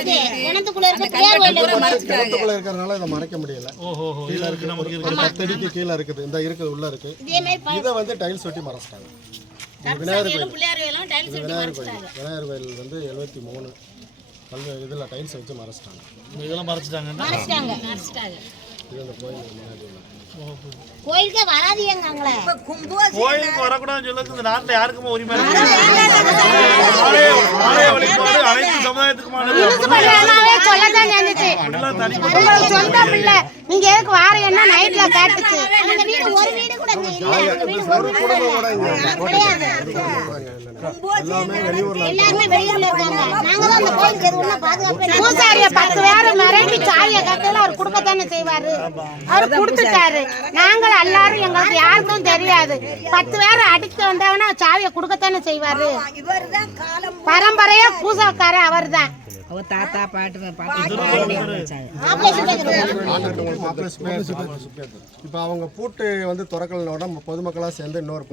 இருக்கு. கிணத்துக்குள்ள இருக்கு. பிள்ளையார் கோயில் கிணத்துக்குள்ள இருக்கிறதுனால இதை மறைக்க முடியல. ஓஹோ கீழே இருக்கு. பத்து அடிக்கு கீழே இருக்குது. இந்த இருக்குது உள்ள இருக்கு இதே மாதிரி ப- இதை வந்து டைல்ஸ் ஒட்டி மறைச்சிட்டாங்க. இது விநாயகர் கோயில். விநாயகர் கோயில். விநாயகர் கோயில் வந்து எழுபத்தி மூணு. கல் இதில் டைல்ஸ் வச்சு மறைச்சிட்டாங்க. இதெல்லாம் மறைச்சிட்டாங்கன்னா? மறைச்சிட்டாங்க. மறைச்சிட்டாங்க. கோயிலுக்கே வராதீங்கங்களே கோயிலுக்கு வரக்கூடாதுன்னு சொல்லுறது இந்த நாட்டுல யாருக்குமே உரிமை ஆலய வழிபாடு அனைத்து சமுதாயத்துக்குமானது நீங்க எதுக்கு வாரீங்கன்னா நைட்ல கேட்டுச்சு? அந்த வீடு ஒரு வீடு கூட இங்க இல்ல. அந்த வீடு ஒரு வீடு கூட இல்ல. கிடையாது. எல்லாமே வெளியூர்ல எல்லாருமே வெளியூர்ல இருக்காங்க. நாங்க தான் அந்த கோயிலுக்கு எது ஒண்ணா பாதுகாப்பு இல்லை. பூசாரிய பத்து பேரை மிரட்டி சாவிய கட்டல அவர் கொடுக்கத்தானே செய்வாரு அவர் கொடுத்துட்டாரு. நாங்கள் எல்லாரும் எங்களுக்கு யாருக்கும் தெரியாது. பத்து பேரை அடிக்க வந்தவனா சாவிய கொடுக்கத்தானே செய்வாரு. பரம்பரையா பூசாக்காரர் அவர்தான். அவ பண்ணிருக்காங்க. மாப்பிள்ளை சுப்பேர். இப்ப அவங்க பூட்டு வந்து திறக்கலன உடனே பொதுமக்களா சேர்ந்து இன்னொரு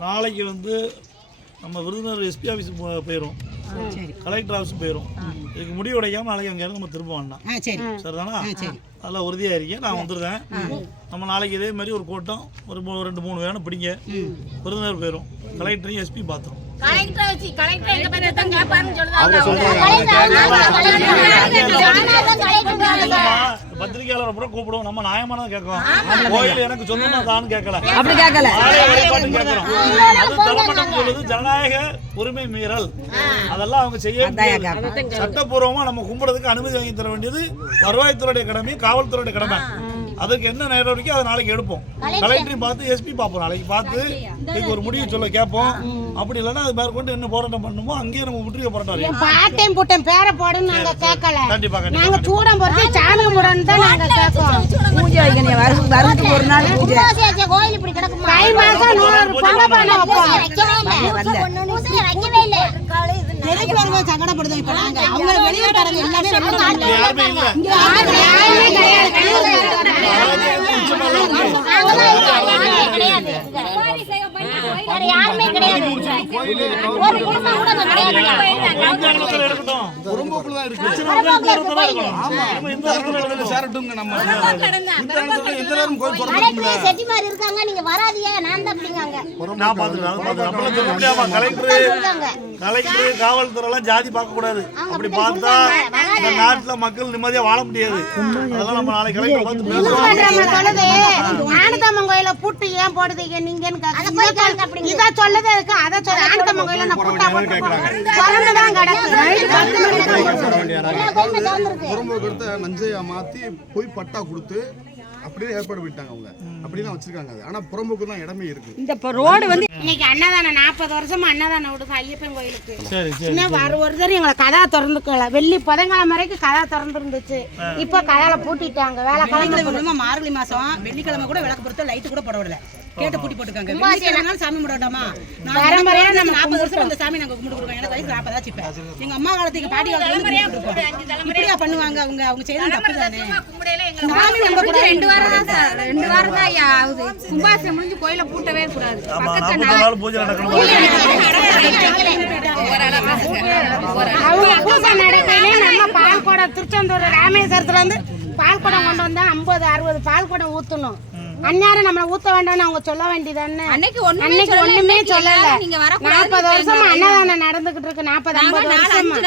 நாளைக்கு வந்து நம்ம விருதுநகர் எஸ்பி ஆஃபீஸ் போயிடும் கலெக்டர் ஆஃபீஸ் போயிடும் இதுக்கு முடிவு உடைக்காம நாளைக்கு அங்கே நம்ம திரும்ப வேண்டாம் சரிதானா? அதெல்லாம் உறுதியாக இருக்கேன் நான் வந்துடுறேன். நம்ம நாளைக்கு இதே மாதிரி ஒரு கூட்டம் ஒரு மூ- ரெண்டு மூணு வேணும் பிடிங்க. விருதுநகர் போயிடும் கலெக்டரையும் எஸ்பி பார்த்துரும் கலெக்டரை வச்சு கலெக்டர் எங்க பத்தி தான் கேட்பாருன்னு சொல்லுதாங்க பத்திரிகையாளர் அப்புறம் கூப்பிடுவோம். நம்ம நியாயமானதை கேட்கலாம் கோயில் எனக்கு சொந்தமா தான் கேட்கல. அப்படி கேட்கல. கேட்கிறோம். அது தரமட்டம் சொல்லுது ஜனநாயக உரிமை மீறல். அதெல்லாம் அவங்க செய்ய முடியாது. சட்டப்பூர்வமா நம்ம கும்பிடுறதுக்கு அனுமதி வாங்கி தர வேண்டியது வருவாய்த்துறையுடைய கடமை காவல்துறையுடைய கடமை. அதுக்கு என்ன நடவடிக்கை அதை நாளைக்கு எடுப்போம். கலெக்டரையும் பார்த்து எஸ்பி பார்ப்போம். நாளைக்கு பார்த்து இதுக்கு ஒரு முடிவு சொல்ல கேட்போம். அப்படி இல்லைன்னா அது மேற்கொண்டு என்ன போராட்டம் பண்ணுமோ அங்கேயே நம்ம முற்றுகை போராட்டம். பாட்டையும் புட்டையும் பேரை போடுன்னு நாங்க கேட்கல. கண்டிப்பா கண்டிப்பா நாங்க சூடம் பொறுத்து சாமி கும்பிடணும் தான் நாங்க கேட்கோம். பூஜை நீ வருஷம் வருஷத்துக்கு ஒரு நாள் பூஜை. கோயில் இப்படி கிடக்குமா? தை மாசம் நூறு பணம் பண்ண வைக்கவே இல்ல. சங்கடப்படுதோம் இப்ப நாங்க. அவங்க எல்லாமே யாருமே இல்லை. யாருமே கிடையாது. வேற யாருமே கிடையாது. ஒரு குடும்பம் கூட கிடையாது. செட்டிமார் இருக்காங்க நீங்க வராதீங்க நான் தான் அப்படிங்காங்க நான் முடியாமா கலெக்டர். கலெக்டர் காவல்துறை எல்லாம் ஜாதி பார்க்க கூடாது அப்படி பார்த்தா இந்த நாட்டுல மக்கள் நிம்மதியா வாழ முடியாது. அதெல்லாம் நம்ம நாளைக்கு கலெக்டர் பார்த்து பேசுவோம். ஆனந்தம்மன் கோயில பூட்டு ஏன் போடுதீங்க நீங்கன்னு கேக்குது. இத சொல்லுது இருக்கு. அதை சொல்லு ஆனந்தம்மன் கோயில நான் பூட்டா போட்டு நஞ்சையா மாத்தி போய் பட்டா கொடுத்து அப்படியே ஏற்பாடு பண்ணிட்டாங்க அவங்க. அப்படிதான் வச்சிருக்காங்க அது. ஆனா புறம்போக்கு தான் இடமே இருக்கு. இந்த ரோடு வந்து இன்னைக்கு அன்னதானம் நாற்பது வருஷமா அன்னதானம் விடுங்க ஐயப்பன் கோயிலுக்கு. சரி சரி இன்னும் வர ஒரு தடவை எங்களை கதா திறந்துக்கல. வெள்ளி புதன்கிழமை வரைக்கும் கதா திறந்துருந்துச்சு. இப்ப கதால பூட்டிட்டாங்க. வேலை வெள்ளிக்கிழமை மார்கழி மாசம். வெள்ளிக்கிழமை கூட விளக்கு பொறுத்த லைட் கூட போட விடல கேட்டு பூட்டி போட்டுருக்காங்க. வெள்ளிக்கிழமை சாமி நான் பரம்பரையா நம்ம நாற்பது வருஷம் அந்த சாமி நாங்க கும்பிட்டு கொடுக்கோம் எனக்கு வயசு நாற்பதாச்சு இப்ப எங்க அம்மா காலத்துக்கு பாட்டி இப்படியா பண்ணுவாங்க அவங்க. அவங்க செய்யறது தப்பு தானே. ரெண்டு வாரம் தான் சார். ரெண்டு வாரம் தான் ஐயா ஆகுது. கும்பாசம் முடிஞ்சு கோயில பூட்டவே கூடாது. ஆமா நாற்பத்தி நாள் பூஜை நடக்கணும். அவங்க பூசை நடக்கையிலே நம்ம பால் குடம் திருச்செந்தூர் ராமேஸ்வரத்துல இருந்து பால் குடம் கொண்டு வந்தா ஐம்பது அறுபது பால் குடம் ஊத்தணும் அந்நேரம் நம்மள ஊத்த வேண்டாம்னு அவங்க சொல்ல வேண்டியதானே? அன்னைக்கு ஒண்ணுமே சொல்லல, நாற்பது வருஷமா. அன்னதானம் நடந்துகிட்டு இருக்கு. நாற்பது ஐம்பது வருஷமா.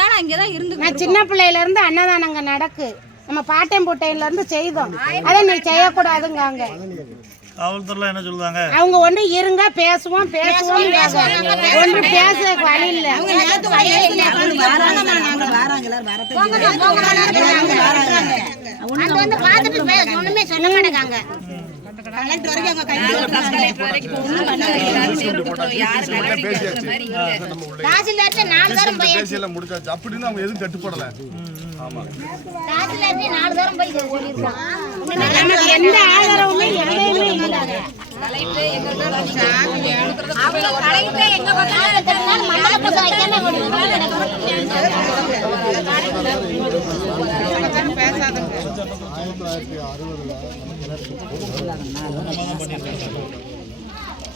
நான் சின்ன பிள்ளையில இருந்து அன்னதானம் அங்க நடக்கு. நம்ம பாட்டையும் பூட்டையில இருந்து செய்தோம். அதை நீ செய்யக்கூடாதுங்காங்க காவல்துறையில என்ன சொல்லுவாங்க? அவங்க ஒன்று இருங்க பேசுவோம் பேசுவோம் ஒன்று பேச வழி இல்ல. ஒண்ணுமே சொல்ல அவங்க கையில் தாசில்தார்ட்ட நாலு தரம் போய் முடிச்சாச்சு அப்படின்னு அவங்க எதுவும் கட்டுப்படல. ஆமா. எந்த ஆதரவுமே எதுவுமே இல்லை அவங்க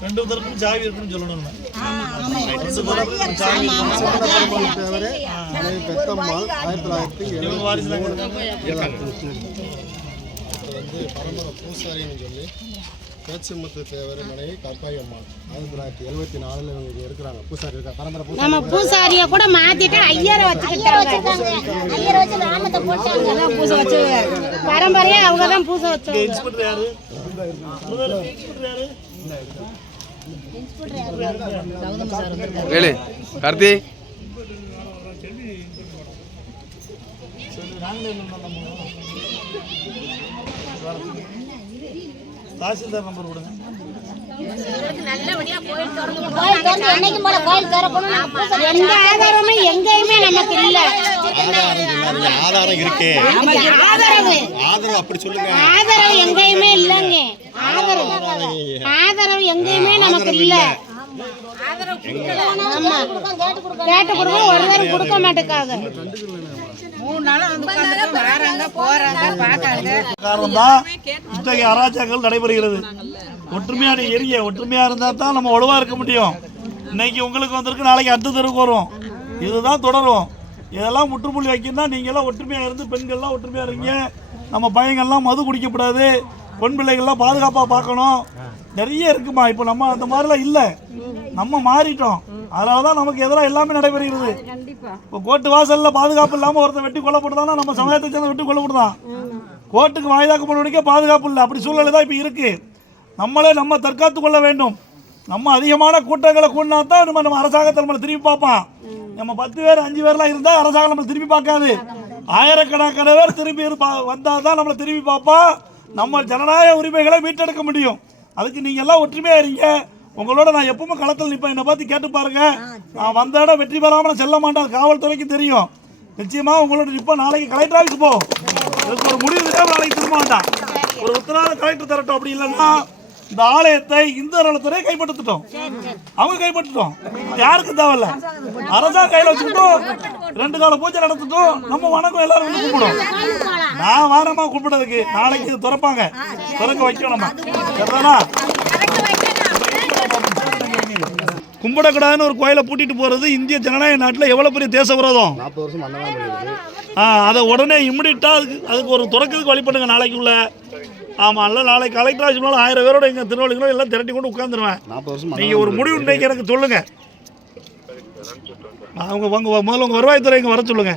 ரெண்டு தரப்பும் சாவி இருக்குன்னு சொல்லணும் பெத்தம்மாள் ஆயிரத்தி தொள்ளாயிரத்தி தான் வந்து பரம்பரை பூசாரின்னு சொல்லி பேச்சமுத்து தேவர் மனைவி கற்பாய் அம்மா. ஆயிரத்தி தொள்ளாயிரத்தி எழுபத்தி நாலுல இவங்க இருக்கிறாங்க. பூசாரி இருக்கா? பரம்பரை பூசாரி நம்ம பூசாரிய கூட மாத்திட்டு ஐயரை வச்சுக்கிட்டாங்க. ஐயரை வச்சு நாமத்தை போட்டாங்க. பூசை வச்சு பரம்பரையா அவங்க தான் பூசை வச்சோம் இன்ஸ்பெக்டர் யாரு? இல்லை நம்ம தாசில்தார் நம்பர் கொடுங்க எங்கேயுமே நமக்கு இல்ல ஆதாரம் இருக்கே ஆதரவு அப்படி சொல்லுங்க. ஆதரவு எங்கேயுமே இல்லைங்க ஆதரவு. ஆதரவு. எங்கேயுமே நமக்கு இல்ல. கேட்டு கொடுக்க கொடுக்க மூணு நாளும் வராங்க போறாங்க பார்க்காங்க காரணம் தான் இத்தகைய அராஜகங்கள் நடைபெறுகிறது. ஒற்றுமையா நீ எரிய ஒற்றுமையா இருந்தா தான் நம்ம ஒழுவா இருக்க முடியும். இன்னைக்கு உங்களுக்கு வந்திருக்கு நாளைக்கு அடுத்த தெருவுக்கு வரும். இதுதான் தொடரும். இதெல்லாம் முற்றுப்புள்ளி வைக்கணும்னா நீங்க எல்லாம் ஒற்றுமையா இருந்து பெண்கள்லாம் ஒற்றுமையா இருங்க. நம்ம பையங்கள்லாம் மது குடிக்கக்கூடாது. பெண் பிள்ளைகள்லாம் பாதுகாப்பா பார்க்கணும். நிறைய இருக்குமா? இப்போ நம்ம அந்த மாதிரிலாம் இல்லை. நம்ம மாறிட்டோம். அதனால தான் நமக்கு எதிராக எல்லாமே நடைபெறுகிறது. இப்போ கோர்ட்டு வாசல்ல பாதுகாப்பு இல்லாமல் ஒருத்தன் வெட்டி கொல்லப்படுதானா நம்ம சமயத்தை சேர்ந்து வெட்டி கொல்லப்படுதான் கோர்ட்டுக்கு வாய்தாக்கப்படவனுக்கே பாதுகாப்பு இல்லை. அப்படி சூழ்நிலை தான் இப்போ இருக்கு. நம்மளே நம்ம தற்காத்து கொள்ள வேண்டும். நம்ம அதிகமான கூட்டங்களை கூட்டினா தான் நம்ம நம்ம அரசாங்கத்தை நம்மளை திரும்பி பார்ப்பான். நம்ம பத்து பேர் அஞ்சு பேர்லாம் இருந்தால் அரசாங்கம் நம்மளை திரும்பி பார்க்காது. ஆயிரக்கணக்கான பேர் திரும்பி இருப்பா வந்தால் தான் நம்மளை திரும்பி பார்ப்பான். நம்ம ஜனநாயக உரிமைகளை மீட்டெடுக்க முடியும். அதுக்கு நீங்கள் எல்லாம் ஒற்றுமையாக இருங்க. உங்களோட நான் எப்பவுமே களத்தில் நிற்பேன் என்னை பார்த்து கேட்டு பாருங்க. நான் வந்த இடம் வெற்றி பெறாமல் செல்ல மாட்டேன். காவல்துறைக்கு தெரியும். நிச்சயமா உங்களோட நிற்ப நாளைக்கு கலெக்டர் ஆஃபீஸ் போ. இதுக்கு ஒரு முடிவு தெரியாம நாளைக்கு திரும்ப வேண்டாம் ஒரு உத்தரவாத கலெக்டர் தரட்டும். அப்படி இல்லைன்னா இந்த ஆலயத்தை இந்து நலத்துறை கைப்பற்றட்டும் அவங்க கைப்பற்றட்டும். யாருக்கும் தேவையில்ல? அரசாங்க கையில வச்சுக்கிட்டோம். ரெண்டு கால பூஜை நடத்தட்டும். நம்ம வணக்கம் எல்லாரும் வந்து கும்பிடும் நான் வாரமா கும்பிடுறதுக்கு நாளைக்கு இது திறப்பாங்க. திறக்க வைக்கணும் நம்ம சரிதானா? கும்பிடக்கூடாதுன்னு ஒரு கோயிலை பூட்டிட்டு போறது இந்திய ஜனநாயக நாட்டில் எவ்வளவு பெரிய தேச விரோதம் நாற்பது வருஷம் ஆ அதை உடனே இம்மிடியட்டா அதுக்கு அதுக்கு ஒரு துறக்கிறதுக்கு வழி பண்ணுங்க நாளைக்குள்ள. ஆமாம் இல்லை நாளைக்கு கலெக்டர் மேலே ஆயிரம் பேரோட எங்கள் திருவள்ளுவர்களும் எல்லாம் திரட்டி கொண்டு உட்காந்துருவேன் நாற்பது வருஷம் நீங்கள் ஒரு முடிவு இன்னைக்கு எனக்கு சொல்லுங்க. அவங்க உங்க முதல்ல உங்கள் வருவாய்த்துறை இங்கே வர சொல்லுங்க.